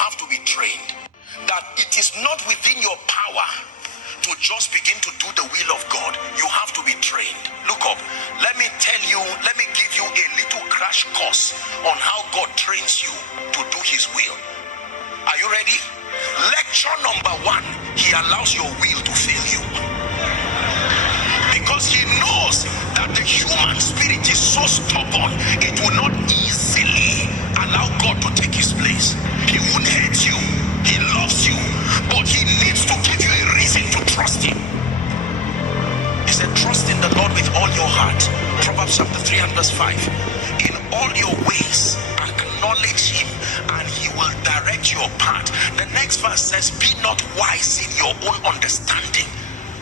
have to be trained. That it is not within your power to just begin to do the will of God. You have to be trained. Look up. Let me give you a little crash course on how God trains you to do his will. Are you ready? Lecture number 1, he allows your will to fail you. Because he knows that the human spirit is so stubborn, it will not easily allow God to take his place. He won't hate you. He loves you. But he needs to give you a reason to trust him. He said, trust in the Lord with all your heart. Proverbs chapter 3 and verse 5. In all your ways, acknowledge him and he will direct your path. The next verse says, be not wise in your own understanding.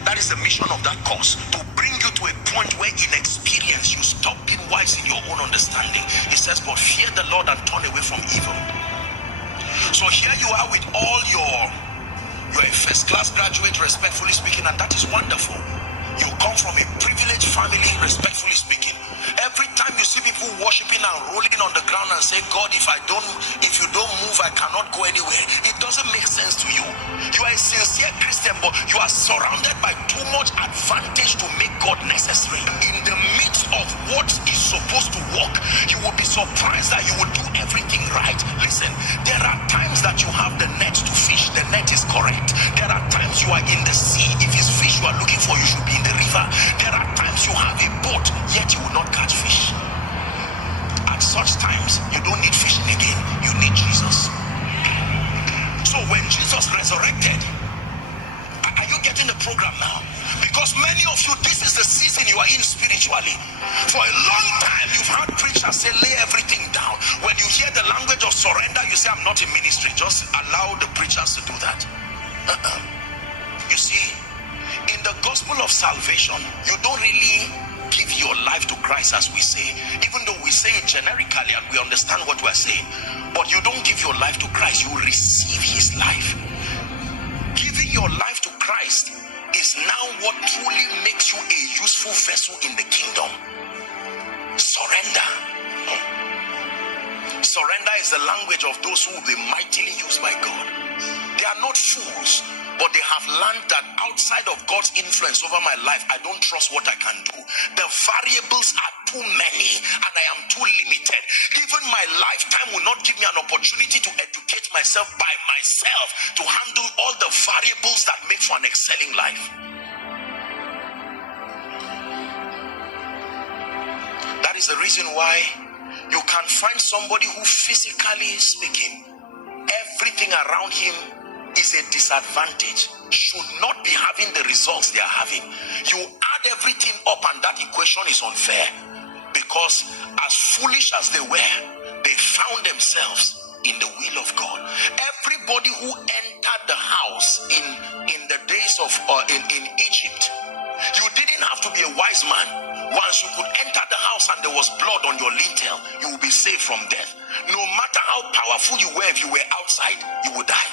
That is the mission of that course, to bring you to a point where in experience you stop being wise in your own understanding. It says, but fear the Lord and turn away from evil. So here you are with all you're a first-class graduate, respectfully speaking, and that is wonderful. You come from a privileged family, respectfully speaking. Every time you see people worshiping and rolling on the ground and say, God, if you don't move, I cannot go anywhere. It doesn't make sense to you. You are a sincere Christian, but you are surrounded by too much advantage to make God necessary. In the midst of what is supposed to work, you will be surprised that you will do everything right. Listen, there are times that you have the net to fish. The net is correct. There are times you are in the sea. If it's fish you are looking for, you should be in the river. There are times you have a boat, yet you will not catch fish. At such times, you don't need fishing again. You need Jesus. So when Jesus resurrected, are you getting the program now? Because many of you, this is the season you are in spiritually. For a long time, you've heard preachers say, lay everything down. When you hear the language of surrender, you say, I'm not in ministry. Just allow the preachers to do that. You see, in the gospel of salvation, you don't really give your life to Christ as we say, even though we say it generically and we understand what we're saying, but you don't give your life to Christ, you receive his life. Giving your life to Christ is now what truly makes you a useful vessel in the kingdom. Surrender. Surrender is the language of those who will be mightily used by God. They are not fools, but they have learned that outside of God's influence over my life, I don't trust what I can do. The variables are too many and I am too limited. Even my lifetime will not give me an opportunity to educate myself by myself to handle all the variables that make for an excelling life. That is the reason why you can find somebody who, physically speaking, everything around him is a disadvantage, should not be having the results they are having. You add everything up and that equation is unfair, because as foolish as they were, they found themselves in the will of God. Everybody who entered the house in the days of in Egypt, you didn't have to be a wise man. Once you could enter the house and there was blood on your lintel, you will be saved from death. No matter how powerful you were, if you were outside, you would die.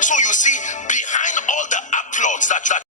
So you see, behind all the applause that